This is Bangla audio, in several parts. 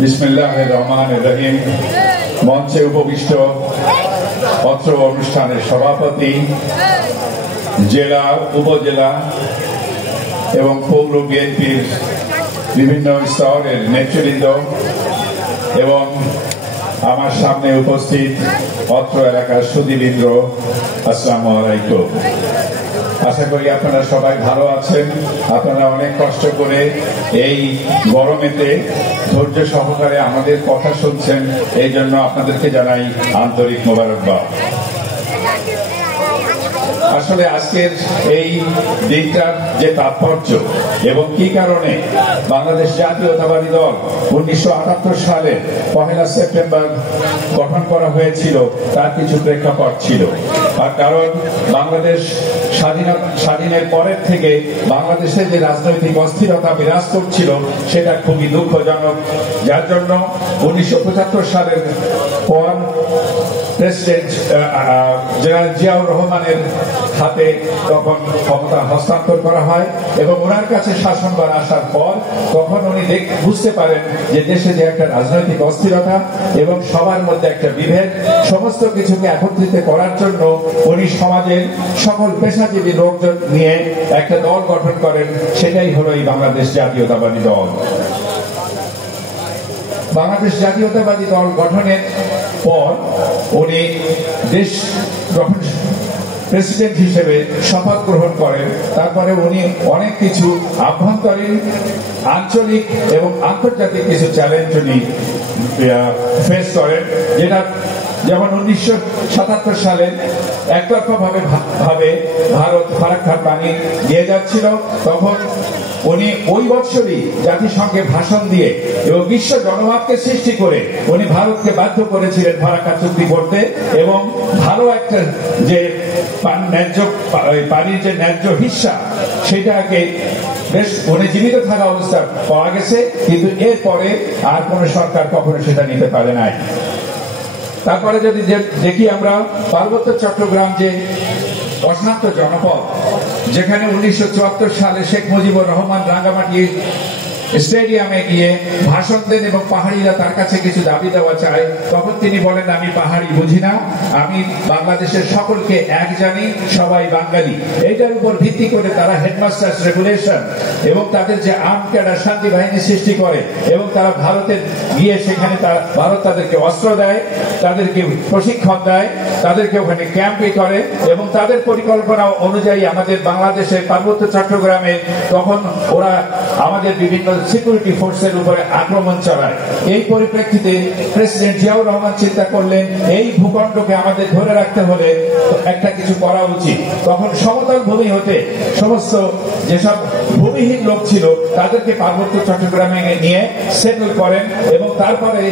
বিসমিল্লাহির রহমানির রহিম। মঞ্চে উপবিষ্ট অত্র অনুষ্ঠানের সভাপতি, জেলা, উপজেলা এবং পৌর বিএনপির বিভিন্ন স্তরের নেতৃবৃন্দ এবং আমার সামনে উপস্থিত অত্র এলাকার সুধীবৃন্দ, আসসালামু আলাইকুম। আশা করি আপনারা সবাই ভালো আছেন। আপনারা অনেক কষ্ট করে এই গরমেতে ধৈর্য সহকারে আমাদের কথা শুনছেন, এই জন্য আপনাদেরকে জানাই আন্তরিক মোবারকবাদ। আসলে আজকের এই দিনটার যে তাৎপর্য এবং কি কারণে বাংলাদেশ জাতীয়তাবাদী দল 1978 সালে 1 সেপ্টেম্বর গঠন করা হয়েছিল, তার কিছু প্রেক্ষাপট ছিল। তার কারণ বাংলাদেশ স্বাধীনের পরের থেকে বাংলাদেশে যে রাজনৈতিক অস্থিরতা বিরাজ করছিল সেটা খুবই দুঃখজনক, যার জন্য 1975 সালের পর প্রেসিডেন্ট জেনারেল জিয়াউর রহমানের হাতে তখন ক্ষমতা হস্তান্তর করা হয় এবং ওনার কাছে শাসনভার আসার পর তখন উনি বুঝতে পারেন যে দেশে যে একটা রাজনৈতিক অস্থিরতা এবং সবার মধ্যে একটা বিভেদ, সমস্ত কিছুকে একত্রিত করার জন্য উনি সমাজের সকল পেশাজীবী লোকজন নিয়ে একটা দল গঠন করেন। সেটাই হলো এই বাংলাদেশ জাতীয়তাবাদী দল। বাংলাদেশ জাতীয়তাবাদী দল গঠনের পর উনি দেশ যখন প্রেসিডেন্ট হিসেবে শপথ গ্রহণ করেন, তারপরে উনি অনেক কিছু আভ্যন্তরীণ, আঞ্চলিক এবং আন্তর্জাতিক কিছু চ্যালেঞ্জ উনি ফেস করেন, যেটা যেমন 1977 সালে একতরফা ভাবে ভারত ফারাক্কার পানি দিয়ে যাচ্ছিল, তখন উনি ওই বছরই জাতিসংঘে ভাষণ দিয়ে এবং বিশ্ব জনমতকে সৃষ্টি করে উনি ভারতকে বাধ্য করেছিলেন ফারাক্কা চুক্তি করতে এবং ভালো একটা যে পানির যে ন্যায্য হিস্সা সেটাকে বেশ উনি জীবিত থাকা অবস্থা পাওয়া গেছে, কিন্তু এরপরে আর কোন সরকার কখনো সেটা নিতে পারে নাই। তারপরে যদি দেখি আমরা পার্বত্য চট্টগ্রাম যে অশান্ত জনপদ, যেখানে 1974 সালে শেখ মুজিবুর রহমান রাঙ্গামাটি স্টেডিয়ামে গিয়ে ভাষণ দেন এবং পাহাড়িরা তার কাছে কিছু দাবি দেওয়া চায়, তখন তিনি বলেন, আমি পাহাড়ি বুঝি না, আমি বাংলাদেশের সকলকে এক জানি, সবাই বাঙালি। এইটার উপর ভিত্তি করে তারা হেডমাস্টার্স রেগুলেশন এবং তাদের যে আর্ম ক্যাডার শান্তি বাহিনী সৃষ্টি করে এবং তারা ভারতে গিয়ে সেখানে ভারত তাদেরকে অস্ত্র দেয়, তাদেরকে প্রশিক্ষণ দেয়, তাদেরকে ওখানে ক্যাম্পে করে এবং তাদের পরিকল্পনা অনুযায়ী আমাদের বাংলাদেশের পার্বত্য চট্টগ্রামে তখন ওরা আমাদের বিভিন্ন সিকিউরিটি ফোর্সের উপরে আক্রমণ চালায়। এই পরিপ্রেক্ষিতে প্রেসিডেন্ট জিয়াউর রহমান চিন্তা করলেন, এই ভূখণ্ডকে আমাদের ধরে রাখতে হলে একটা কিছু করা উচিত। তখন সমতল ভূমি হতে সমস্ত যেসব ভূমিহীন লোক ছিল তাদেরকে পার্বত্য চট্টগ্রামে নিয়ে সেটেল করেন এবং তারপরে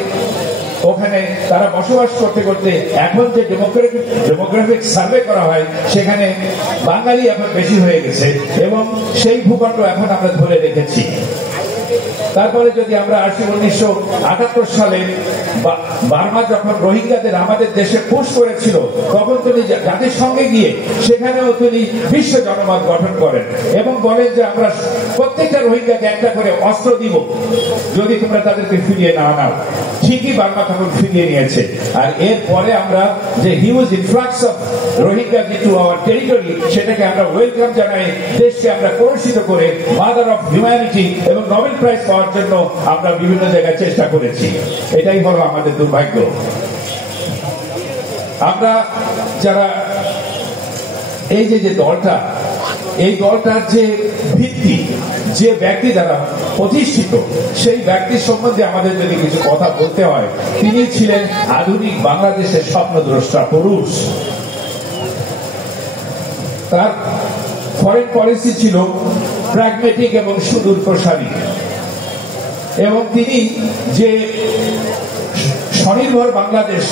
ওখানে তারা বসবাস করতে করতে এখন যে ডেমোগ্রাফিক সার্ভে করা হয় সেখানে বাঙালি এখন বেশি হয়ে গেছে এবং সেই ভূখণ্ড এখন আমরা ধরে রেখেছি। তারপরে যদি আমরা আসি 1978 সালে বার্মা যখন রোহিঙ্গাদের আমাদের দেশে পুশ করেছিল, তখন তিনি জাতিসংঘে গিয়ে সেখানেও তিনি বিশ্ব জনমত গঠন করেন এবং বলেন যে আমরা প্রত্যেকটা রোহিঙ্গাকে একটা করে অস্ত্র দিব যদি তোমরা তাদেরকে ফিরিয়ে না নাও। ঠিকই বার্মা তখন ফিরিয়ে নিয়েছে। আর এরপরে আমরা যে huge influx of Rohingya into our territory, সেটাকে আমরা ওয়েলকাম জানাই, দেশকে আমরা কলুষিত করে মাদার অফ হিউম্যানিটি এবং নোবেল প্রাইজ পাওয়ার জন্য আমরা বিভিন্ন জায়গায় চেষ্টা করেছি। এটাই হলো আমাদের দুর্ভাগ্য। আমরা যারা এই যে দলটা, এই দলটার যে ভিত্তি, যে ব্যক্তি দ্বারা প্রতিষ্ঠিত, সেই ব্যক্তির সম্বন্ধে আমাদের যদি কিছু কথা বলতে হয়, তিনি ছিলেন আধুনিক বাংলাদেশের স্বপ্নদ্রষ্টা পুরুষ। তার ফরেন পলিসি ছিল প্র্যাগমেটিক এবং সুদূর প্রসারী এবং তিনি যে স্বনির্ভর বাংলাদেশ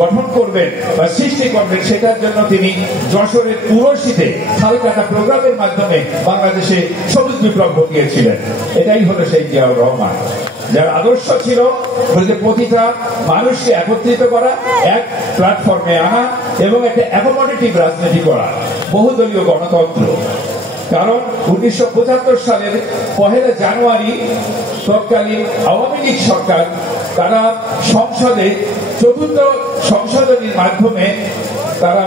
গঠন করবেন বা সৃষ্টি করবেন, সেটার জন্য তিনি যশোরের উরসিতে খালকাটা প্রোগ্রামের মাধ্যমে বাংলাদেশে সবুজ বিপ্লব ঘটিয়েছিলেন। এটাই হলো সেই জিয়াউর রহমান, যার আদর্শ ছিল প্রতিটা মানুষকে একত্রিত করা, এক প্ল্যাটফর্মে আনা এবং একটা অ্যাকোমোডেটিভ রাজনীতি করা, বহুদলীয় গণতন্ত্র। কারণ 1975 সালের 1 জানুয়ারি তৎকালীন আওয়ামী লীগ সরকার তারা সংসদে 4th সংশোধনীর মাধ্যমে তারা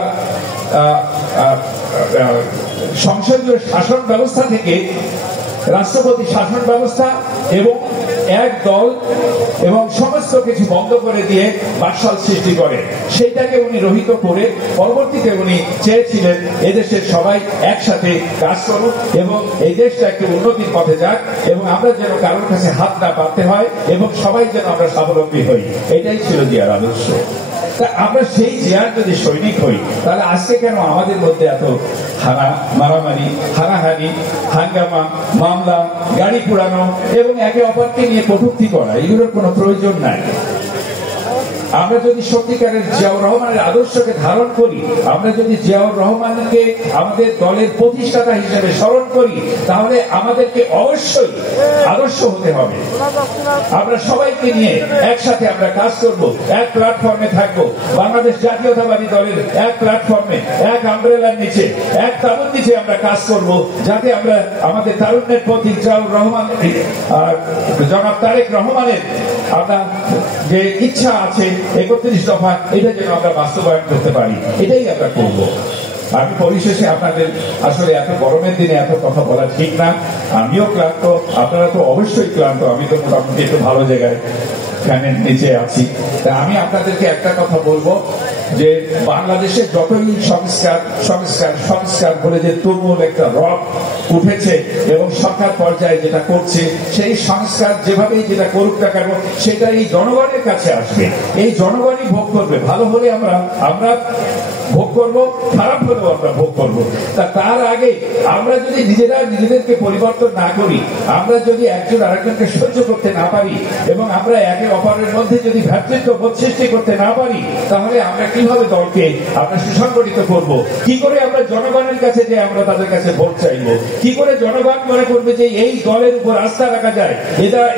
সংসদীয় শাসন ব্যবস্থা থেকে রাষ্ট্রপতি শাসন ব্যবস্থা এবং এক দল এবং সমস্ত কিছু বন্ধ করে দিয়ে বাকশাল সৃষ্টি করে। সেইটাকে উনি রহিত করে পরবর্তীতে উনি চেয়েছিলেন এদেশের সবাই একসাথে কাজ করুক এবং এই দেশটা একটু উন্নতির পথে যাক এবং আমরা যেন কারোর কাছে হাত না পাততে হয় এবং সবাই যেন আমরা স্বাবলম্বী হই, এটাই ছিল জিয়ার আদর্শ। আমরা সেই জিয়ার যদি সৈনিক হই তাহলে আজকে কেন আমাদের মধ্যে এত মারামারি, হানাহানি, হাঙ্গামা, মামলা, গাড়ি পুরানো এবং একে অপরকে নিয়ে কটূক্তি করা, এগুলোর কোনো প্রয়োজন নাই। আমরা যদি সত্যিকারের জিয়াউর রহমানের আদর্শকে ধারণ করি, আমরা যদি জিয়াউর রহমানকে আমাদের দলের প্রতিষ্ঠাতা হিসেবে স্মরণ করি, তাহলে আমাদেরকে অবশ্যই আদর্শ হতে হবে। আমরা সবাইকে নিয়ে একসাথে আমরা কাজ করব, এক প্ল্যাটফর্মে থাকবো। বাংলাদেশ জাতীয়তাবাদী দলের এক প্ল্যাটফর্মে, এক আমব্রেলার নিচে, এক তাবুর নিচে আমরা কাজ করব, যাতে আমরা আমাদের তারুণ্যের প্রতীক জিয়াউর রহমান, জনাব তারেক রহমানের আমরা যে ইচ্ছা আছে 31 দফা, এটা যেন আমরা বাস্তবায়ন করতে পারি, এটাই আমরা করব। আমি পরিশেষে আপনাদের আসলে এত গরমের দিনে এত কথা বলা ঠিক না, আমিও ক্লান্ত, আপনারা তো অবশ্যই ক্লান্ত, আমি তো মোটামুটি একটু ভালো জায়গায় ফ্যানের নিচে আছি। তা আমি আপনাদেরকে একটা কথা বলবো যে বাংলাদেশে যতই সংস্কার সংস্কার সংস্কার বলে যে তুমুল একটা রব উঠেছে এবং সরকার পর্যায়ে যেটা করছে, সেই সংস্কার যেভাবেই যেটা করুক না কেন সেটা এই জনগণের কাছে আসবে, এই জনগণই ভোগ করবে। ভালো হলে আমরা ভোগ করব, খারাপ হলেও আমরা ভোগ করব। তার আগে আমরা যদি নিজেরা নিজেদেরকে পরিবর্তন না করি, আমরা যদি একজন আরেকজনকে সহ্য করতে না পারি এবং আমরা একে অপরের মধ্যে যদি ভ্রাতৃত্ববোধ সৃষ্টি করতে না পারি, তাহলে আমরা কিভাবে দলকে আমরা সুসংগঠিত করব? কি করে আমরা জনগণের কাছে যে আমরা তাদের কাছে ভোট চাইব? কি করে জনগণ মনে করবে যে এই দলের উপর আস্থা রাখা যায়,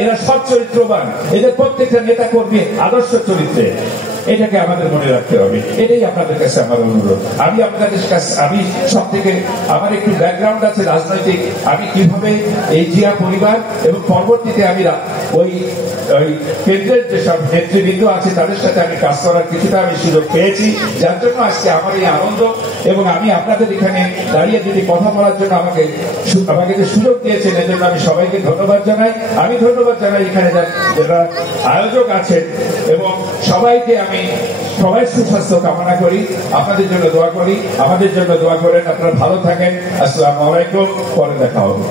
এরা সৎ চরিত্রবান, এদের প্রত্যেকটা নেতা কর্মী আদর্শ চরিত্রে? এটাকে আমাদের মনে রাখতে হবে। এটাই আপনাদের কাছে আমার অনুরোধ। আমি আপনাদের কাছে, আমি সব থেকে আমার একটু ব্যাকগ্রাউন্ড আছে রাজনৈতিক, আমি কিভাবে এই জিয়া পরিবার এবং পরবর্তীতে আমি ওই কেন্দ্রের যেসব নেতৃবৃন্দ আছে তাদের সাথে আমি কাজ করার কিছুটা আমি সুযোগ পেয়েছি, যার জন্য আজকে আমার এই আনন্দ। এবং আমি আপনাদের এখানে দাঁড়িয়ে যদি কথা বলার জন্য আমাকে যে সুযোগ দিয়েছেন, এজন্য আমি সবাইকে ধন্যবাদ জানাই। আমি ধন্যবাদ জানাই এখানে যারা আয়োজক আছেন এবং সবাইকে আমি সবাই সুস্বাস্থ্য কামনা করি, আপনাদের জন্য দোয়া করি, আমাদের জন্য দোয়া করেন। আপনারা ভালো থাকেন। আসসালামু আলাইকুম, পরে দেখা হবে।